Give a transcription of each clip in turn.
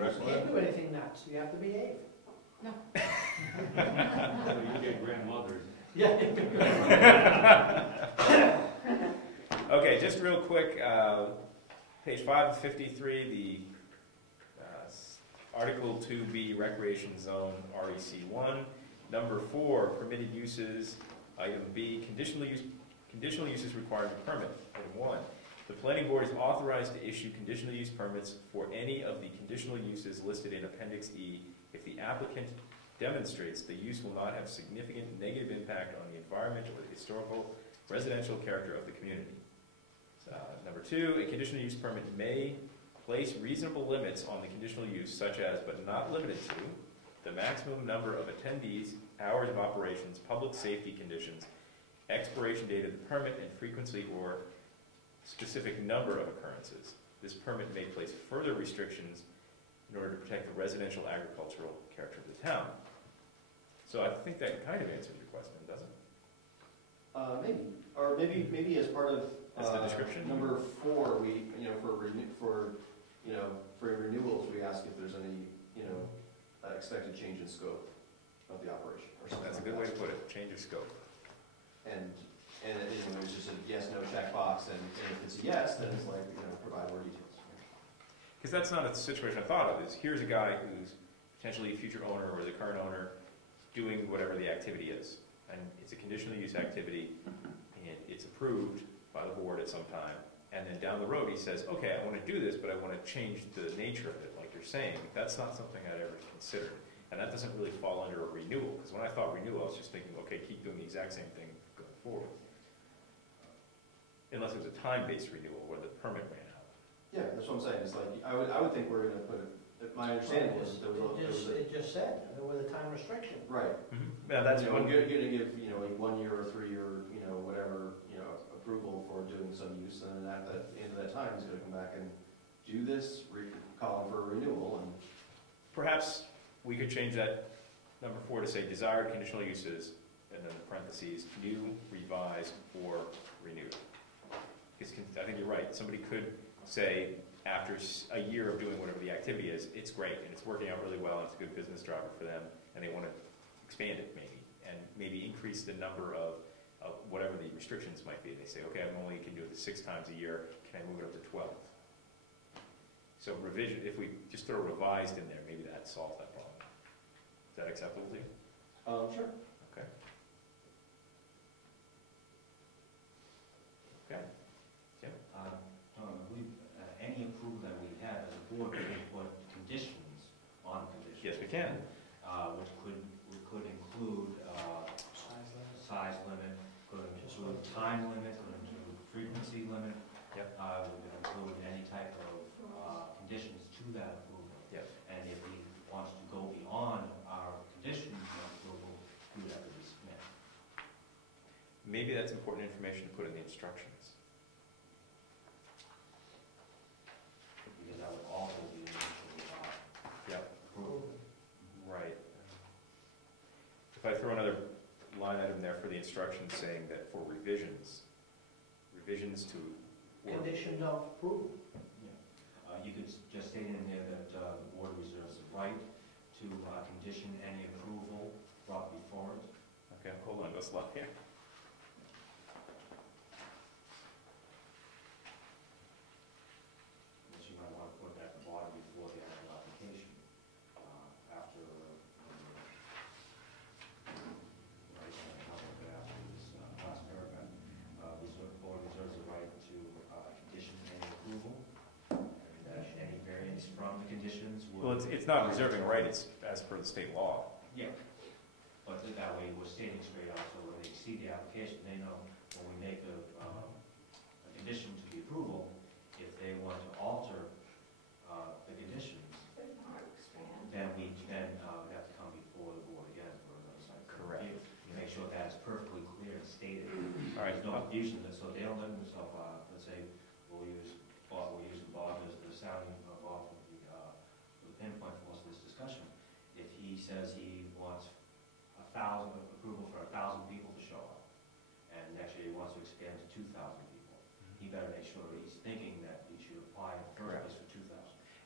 You can't do anything nuts. You have to behave. No. You get grandmothers. Yeah. Okay, just real quick, page 5 of 53, the Article 2B Recreation Zone REC1. Number 4, permitted uses. Item B, conditional uses requiring a permit. Item 1, the planning board is authorized to issue conditional use permits for any of the conditional uses listed in Appendix E if the applicant demonstrates the use will not have significant negative impact on the environmental or the historical residential character of the community. Number 2, a conditional use permit may place reasonable limits on the conditional use, such as, but not limited to, the maximum number of attendees, hours of operations, public safety conditions, expiration date of the permit, and frequency or specific number of occurrences. This permit may place further restrictions in order to protect the residential agricultural character of the town. So I think that kind of answers your question, doesn't it? Maybe, or maybe as part of the description. Number 4, we for renewals we ask if there's any expected change in scope of the operation or something. That's a good way to put it. Change of scope. And it's just a yes no check box, and if it's a yes, then it's like provide more details. Because that's not a situation I thought of. Is here's a guy who's potentially a future owner or the current owner doing whatever the activity is, and it's a conditional use activity, and it's approved by the board at some time, and then down the road he says, okay, I want to do this, but I want to change the nature of it, like you're saying. That's not something I'd ever considered, and that doesn't really fall under a renewal, because when I thought renewal, I was just thinking, okay, keep doing the exact same thing going forward. Unless it was a time-based renewal where the permit ran out. Yeah, that's what I'm saying. It's like I would think we're going to put it. My understanding was there was it just said there was a time restriction. Right. Mm-hmm. Yeah, that's one. You're going to give a 1 year or 3 year whatever approval for doing some use, and then at the end of that time he's going to come back and do this, call him for a renewal, and perhaps we could change that number 4 to say desired conditional uses, and then the parentheses new, revised, or renewed. Because I think you're right. Somebody could say after a year of doing whatever the activity is, it's great and it's working out really well and it's a good business driver for them, and they want to expand it maybe increase the number of whatever the restrictions might be. They say, okay, I only can do it 6 times a year. Can I move it up to 12? So revision, if we just throw revised in there, maybe that solves that problem. Is that acceptable to you? Sure. Okay. Okay. Jim? Any approval that we have as a board, we can put conditions on conditions. Yes, we can. Which could include size limit, could include time limit, could include frequency limit. Yep. We could include any type of conditions to that approval. Yep. And if he wants to go beyond our conditions of approval, we would have to resubmit. Maybe that's important information to put in the instructions. Because that would also be an issue Yep. approval. Right. If I throw another line item there for the instructions saying that for revisions to Condition of approval. Yeah. You could just state in there that the board reserves the right to condition any approval brought before it. Okay, hold on, go slow here. Unless you might want to put that at the bottom before the actual application. After last paragraph, board reserves the right to condition any approval, and any variance from the conditions would. Well, it's not reserving a right, it's as per the state law. Yeah, but that way we're stating straight out, so when they see the application, they know when we make a condition to the approval, if they want to alter the conditions, then we have to come before the board again for another site. Correct. You make sure that is perfectly clear and stated. All right. There's no confusion, so they don't let themselves, let's say, we'll use Bob as the sounding Bob for the pinpoint for most of this discussion. If he says he wants approval for 1,000 people to show up, and next year he wants to expand to 2,000 people, he better make sure he's thinking that he should apply in the first place for 2,000.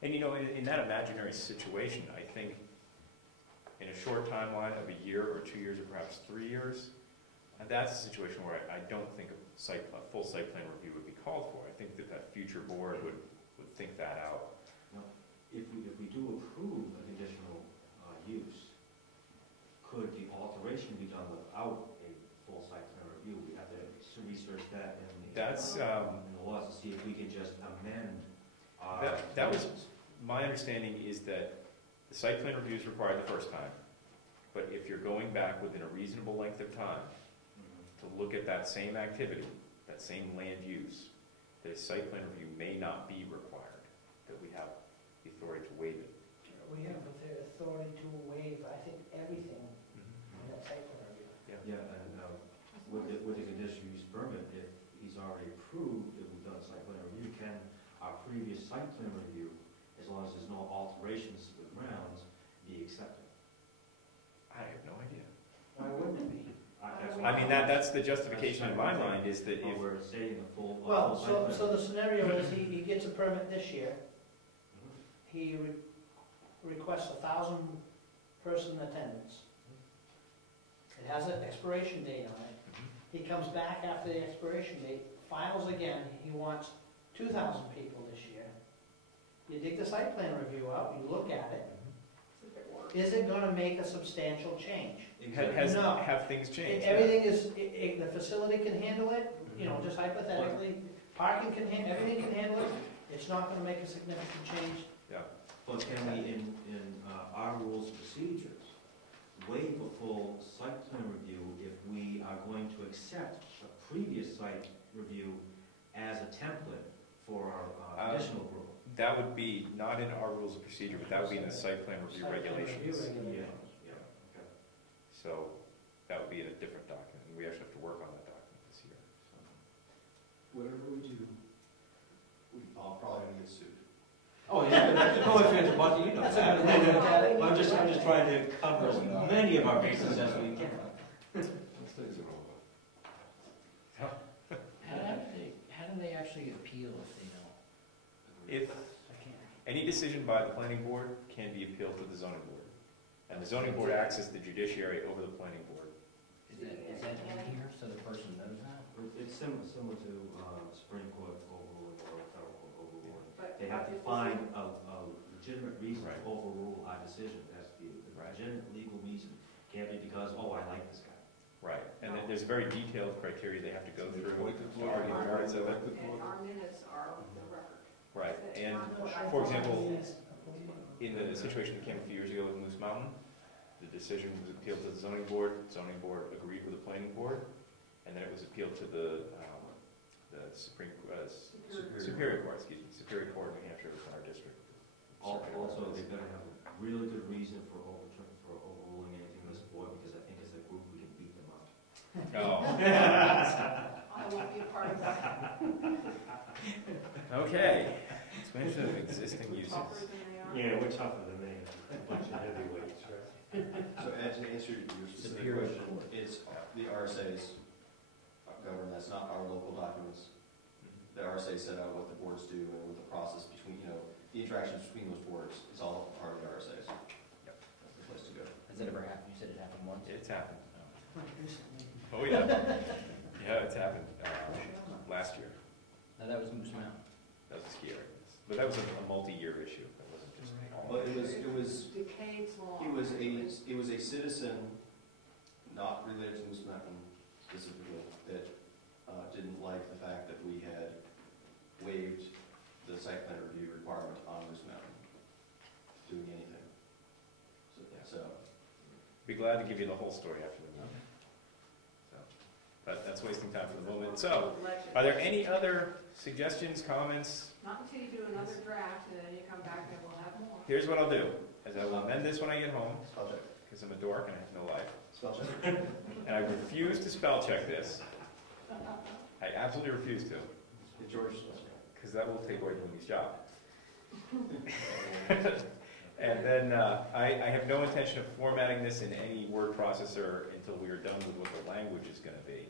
And you know, in that imaginary situation, I think in a short timeline of a year or 2 years or perhaps 3 years, that's a situation where I don't think a full site plan review would be called for. I think that future board would think that out. If we do approve a conditional use, could the alteration be done without a full site plan review? We have to research that in That's, the laws to see if we can just amend. that was, my understanding is that the site plan review is required the first time, but if you're going back within a reasonable length of time to look at that same activity, that same land use, that a site plan review may not be required, that we have the authority to waive it. We have the authority to waive, I think, everything in that site plan review. Yeah, and with the conditional use permit, if he's already approved, if we've done a site plan review, can our previous site plan review, as long as there's no alterations to the grounds, be accepted? I have no idea. Why wouldn't it be? I mean, that's the justification in my mind, is that if, We're stating a full. Well, full site so plan. the scenario is he gets a permit this year, he requests 1,000 person attendance. It has an expiration date on it. He comes back after the expiration date, files again, he wants 2,000 people this year. You dig the site plan review out, you look at it. Is it gonna make a substantial change? No. have things changed? Everything is, the facility can handle it, you know, just hypothetically, parking can everything can handle it, it's not gonna make a significant change. But can we, in our rules and procedures, waive a full site plan review if we are going to accept a previous site review as a template for our additional approval? That would be not in our rules of procedure, but that would be in the site plan review Site plan review regulations. regulations. Okay. So that would be in a different document, and we actually have to work on that document this year. Whatever we do, I'll probably get sued. Oh, yeah, no offense, Bucky, you know That's that. a good way. I'm just trying to cover as many of our bases as we can. How do they actually appeal if they don't? If any decision by the planning board can be appealed to the zoning board, and the zoning board acts as the judiciary over the planning board. Is that in here so the person knows that? It's similar to Supreme Court overruling or federal court overruling. They have to find a legitimate reason Right. to overrule our decision. It has to be a Right. legitimate legal reason. Can't be because, oh, I like this guy. Right, and then there's a very detailed criteria they have to go through to argue the merits of it. And our minutes are the record. Right, and That's not for what I example, thought. in the situation that came a few years ago with Moose Mountain, the decision was appealed to the zoning board agreed with the planning board, and then it was appealed to the Superior Court, Superior Court of New Hampshire was our district. Also, they better have a really good reason for overruling anything in this board, because I think as a group, we can beat them up. Oh. I won't be a part of that. Okay, expansion of existing uses. Tougher than they are. Yeah, we're tougher than they are. A bunch of heavyweights, right? So Ed, to answer your specific Superior question, Court. it's the RSA's govern, that's not our local documents. The RSA set out what the boards do and what the process between, the interactions between those boards, it's all part of the RSA's. Yep. That's the place to go. Has that ever happened? You said it happened once? It's happened. Recently. Oh, yeah. Yeah, it's happened last year. No, that was Moose Mountain. That was a ski area. But that was a multi-year issue. That wasn't just. Well, it was Decades long. it was a citizen, not related to Moose Mountain specifically, that didn't like the fact that we had waived the site plan review requirement on Moose Mountain, doing anything. So, Be glad to give you the whole story after the meeting. So, but that's wasting time for the moment. So, are there any other suggestions, comments? Not until you do another draft, and then you come back and we'll have more. Here's what I'll do, is I will amend this when I get home, spell check. because I'm a dork and I have no life. Spell check. And I refuse to spell check this. I absolutely refuse to, It's George's spell check. because that will take away Louis' job. And then I have no intention of formatting this in any word processor until we are done with what the language is going to be.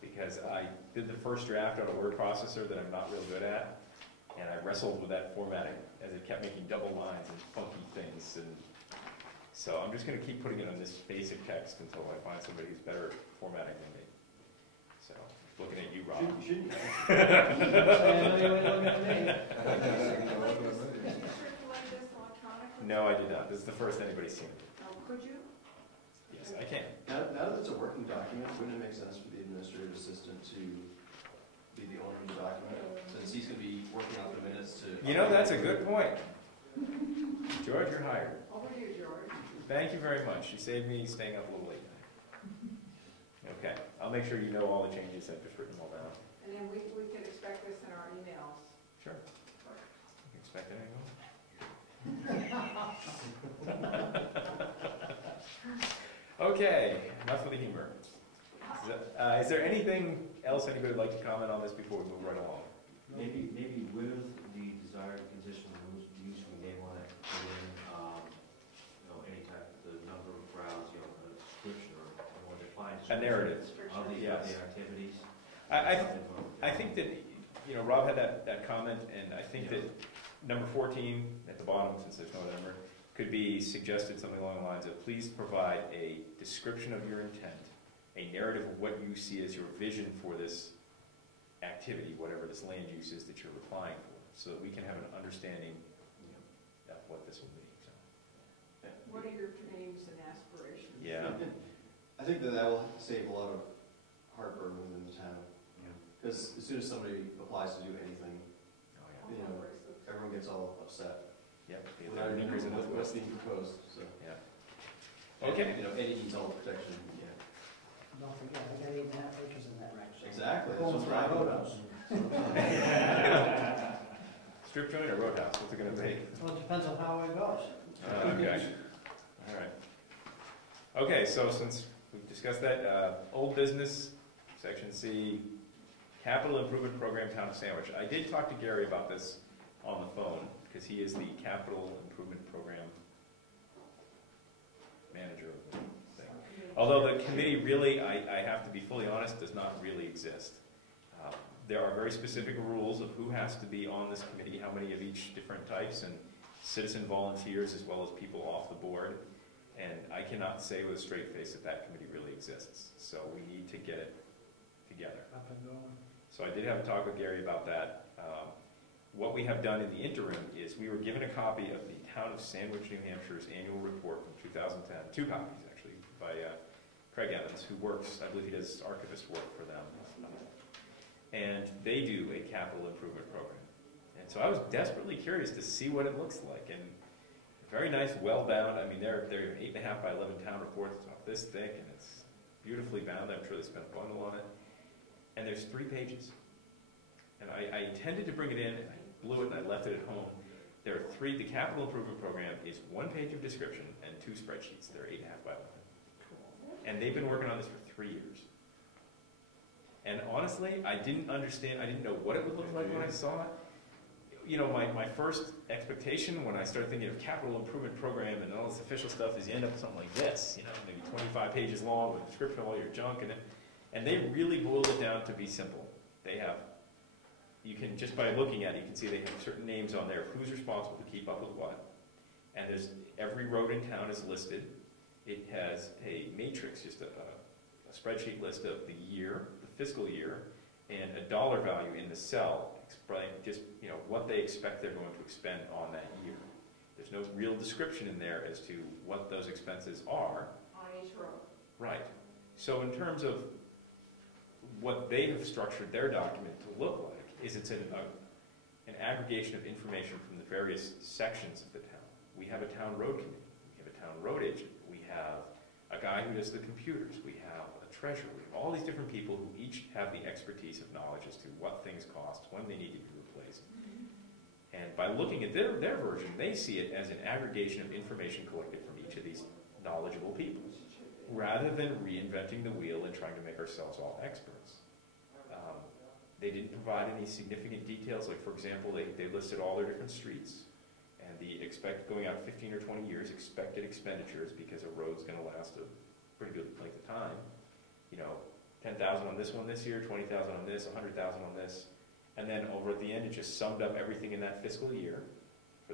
Because I did the first draft on a word processor that I'm not real good at, And I wrestled with that formatting as it kept making double lines and funky things. And so I'm just going to keep putting it on this basic text until I find somebody who's better at formatting than me. So, looking at you, Rob. Shouldn't you? I know you were looking at me. Did you circulate this electronically? No, I did not. This is the first anybody's seen it. Oh, could you? Yes, I can. Now that it's a working document, wouldn't it make sense for the administrative assistant to be the owner of the document? Since he's gonna be working out the minutes to. You know, that's a good point. George, you're hired. Over to you, George. Thank you very much. You saved me staying up a little late tonight. Okay, I'll make sure you know all the changes. I've just written them all down. And then we can expect this in our emails. Sure. You can expect anything else? Okay, enough of the humor. Is there anything else anybody would like to comment on this before we move right along? Maybe with the desired conditional use, we may want to put in, any type of the number of rounds, a description or more defined. A narrative. Of the Yes. activities. I think that, Rob had that comment, and I think that number 14 at the bottom, since there's no other number, could be suggested something along the lines of, please provide a description of your intent, a narrative of what you see as your vision for this activity, whatever this land use is that you're applying for, so that we can have an understanding of what this will be. So. What are your dreams and aspirations? Yeah. I think that will save a lot of heartburn within the town. Because as soon as somebody applies to do anything, Oh, you know, everyone gets all upset. yeah. Yep. Without even knowing what's being proposed, so. Yeah. And, Okay. Eddie needs all the protection, yeah. Don't forget, I got 8.5 acres in that ranch. So Exactly. Going That's for what my I'm roadhouse. Strip joint or roadhouse? What's it going to take? Well, it depends on how it goes. Okay. All right. Okay, so since we've discussed that, old business, section C, capital improvement program, town of Sandwich. I did talk to Gary about this on the phone because he is the capital improvement program manager of the thing. Although the committee really, I have to be fully honest, does not really exist. There are very specific rules of who has to be on this committee, how many of each different types, and citizen volunteers as well as people off the board. And I cannot say with a straight face that that committee really exists. So we need to get it together. Up and going. So I did have a talk with Gary about that. What we have done in the interim is we were given a copy of the Town of Sandwich, New Hampshire's annual report from 2010, 2 copies actually, by Craig Evans, who works, I believe he does archivist work for them. And they do a capital improvement program. And so I was desperately curious to see what it looks like. And very nice, well-bound. I mean, they're 8.5 by 11 town report. It's about this thick, and it's beautifully bound. I'm sure they spent a bundle on it. And there's 3 pages. And I intended to bring it in, and I blew it, and I left it at home. There are 3. The capital improvement program is 1 page of description and 2 spreadsheets. They're 8.5 by 11. And they've been working on this for 3 years. And honestly, I didn't understand. I didn't know what it would look like when I saw it. My first expectation when I started thinking of capital improvement program and all this official stuff is you end up with something like this, maybe 25 pages long with a description of all your junk in it. And they really boiled it down to be simple. You can, just by looking at it, you can see they have certain names on there, who's responsible to keep up with what. And every road in town is listed. It has a matrix, just a spreadsheet list of the year, the fiscal year, and a dollar value in the cell, explaining just what they expect they're going to expend on that year. There's no real description in there as to what those expenses are. On each road. Right. So in terms of what they have structured their document to look like, is it's an aggregation of information from the various sections of the town. We have a town road committee. We have a town road agent. We have a guy who does the computers. We have a treasurer. We have all these different people who each have the expertise of knowledge as to what things cost, when they need to be replaced. And by looking at their version, they see it as an aggregation of information collected from each of these knowledgeable people, rather than reinventing the wheel and trying to make ourselves all experts. They didn't provide any significant details, like for example, they listed all their different streets, and going out 15 or 20 years, expected expenditures, because a road's going to last a pretty good length of time. 10,000 on this one this year, 20,000 on this, 100,000 on this. and then over at the end, it just summed up everything in that fiscal year.